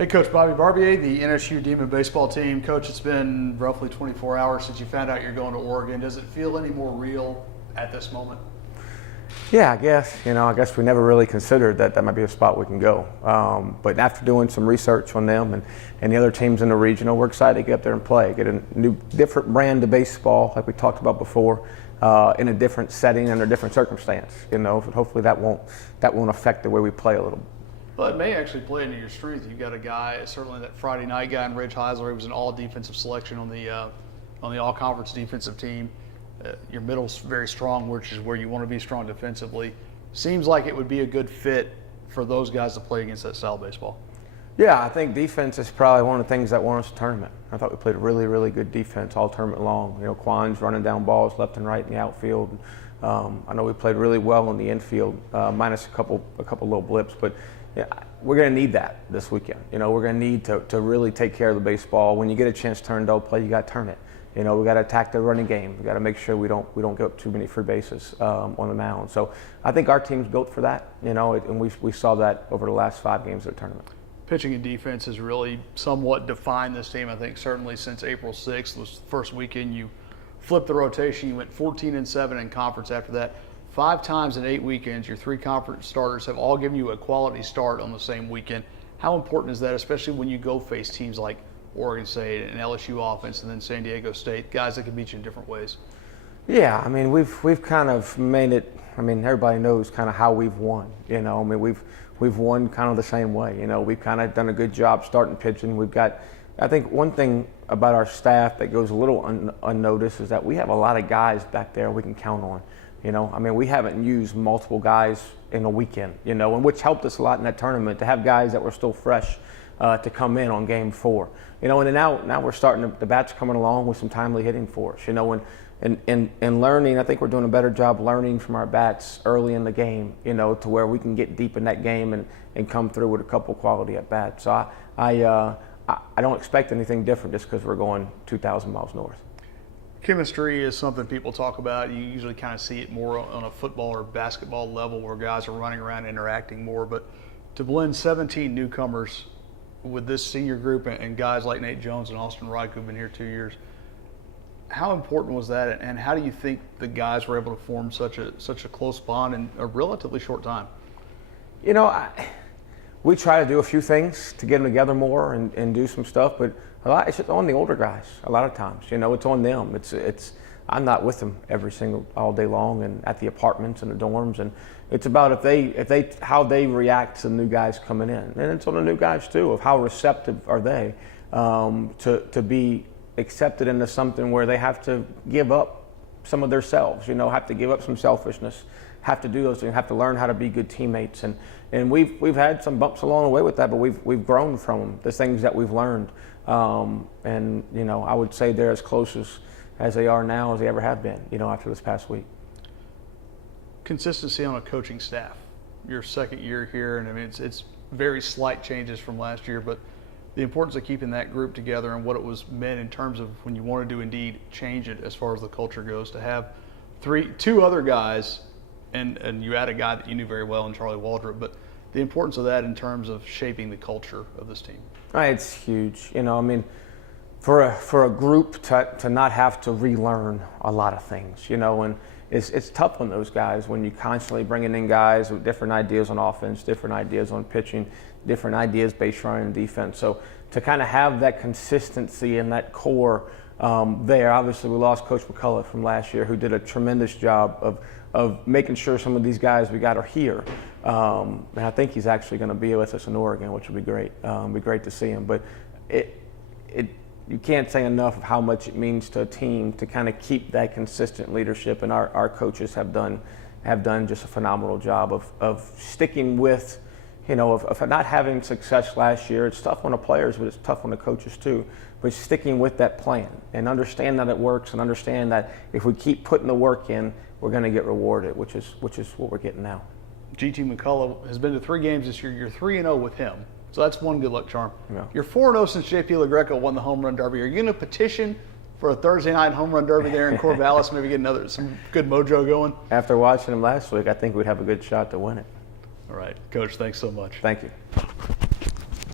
Hey, Coach Bobby Barbier, the NSU Demon baseball team. Coach, it's been roughly 24 hours since you found out you're going to Oregon. Does it feel any more real at this moment? Yeah, I guess we never really considered that might be a spot we can go. But after doing some research on them and the other teams in the regional, we're excited to get up there and play, get a new, different brand of baseball, like we talked about before, in a different setting and a different circumstance. Hopefully that won't affect the way we play a little. But it may actually play into your strength. You've got a guy, certainly that Friday night guy in Ridge Heisler, he was an all-defensive selection on the all-conference defensive team. Your middle's very strong, which is where you want to be strong defensively. Seems like it would be a good fit for those guys to play against that style of baseball. Yeah, I think defense is probably one of the things that won us the tournament. I thought we played a really, really good defense all tournament long. Quan's running down balls left and right in the outfield. I know we played really well in the infield, minus a couple little blips, but yeah, we're going to need that this weekend. We're going to need to really take care of the baseball. When you get a chance to turn double play, you got to turn it. We got to attack the running game. We got to make sure we don't give up too many free bases on the mound. So I think our team's built for that. And we saw that over the last 5 games of the tournament. Pitching and defense has really somewhat defined this team. I think certainly since April 6th was the first weekend you flipped the rotation. You went 14-7 in conference after that. 5 times in 8 weekends, your 3 conference starters have all given you a quality start on the same weekend. How important is that, especially when you go face teams like Oregon State and LSU offense and then San Diego State, guys that can beat you in different ways? Yeah, we've kind of made it. Everybody knows kind of how we've won. We've won kind of the same way. We've kind of done a good job starting pitching. We've got, I think one thing about our staff that goes a little unnoticed is that we have a lot of guys back there we can count on. We haven't used multiple guys in a weekend, and which helped us a lot in that tournament to have guys that were still fresh to come in on game 4. And then now we're starting the bats coming along with some timely hitting for us, and learning. I think we're doing a better job learning from our bats early in the game, to where we can get deep in that game and come through with a couple quality at bats. So I don't expect anything different just because we're going 2,000 miles north. Chemistry is something people talk about. You usually kind of see it more on a football or basketball level where guys are running around interacting more. But to blend 17 newcomers with this senior group and guys like Nate Jones and Austin Reich who've been here 2 years, how important was that, and how do you think the guys were able to form such a close bond in a relatively short time? We try to do a few things to get them together more and do some stuff, but a lot it's just on the older guys. A lot of times, it's on them. It's I'm not with them all day long and at the apartments and the dorms, and it's about if they how they react to the new guys coming in, and it's on the new guys too of how receptive are they to be accepted into something where they have to give up some of their selves, have to give up some selfishness, have to do those things, have to learn how to be good teammates, and we've had some bumps along the way with that, but we've grown from them, the things that we've learned, and I would say they're as close as they are now as they ever have been, after this past week. Consistency on a coaching staff. Your second year here, and it's very slight changes from last year, but the importance of keeping that group together and what it was meant in terms of when you wanted to indeed change it as far as the culture goes, to have 2 other guys and you add a guy that you knew very well in Charlie Waldrop, but the importance of that in terms of shaping the culture of this team. It's huge. For a group to not have to relearn a lot of things, and it's tough on those guys when you're constantly bringing in guys with different ideas on offense, different ideas on pitching, different ideas based on defense. So to kind of have that consistency and that core there. Obviously, we lost Coach McCullough from last year, who did a tremendous job of making sure some of these guys we got are here. And I think he's actually going to be with us in Oregon, which would be great. It'd be great to see him. But you can't say enough of how much it means to a team to kind of keep that consistent leadership, and our coaches have done just a phenomenal job of sticking with, of not having success last year. It's tough on the players, but it's tough on the coaches too. But sticking with that plan and understand that it works, and understand that if we keep putting the work in, we're going to get rewarded, which is what we're getting now. GT McCullough has been to 3 games this year. You're 3-0 with him. So that's one good luck charm. Yeah. You're 4-0 since JP LaGreca won the home run derby. Are you going to petition for a Thursday night home run derby there in Corvallis? Maybe get some good mojo going? After watching him last week, I think we'd have a good shot to win it. All right. Coach, thanks so much. Thank you.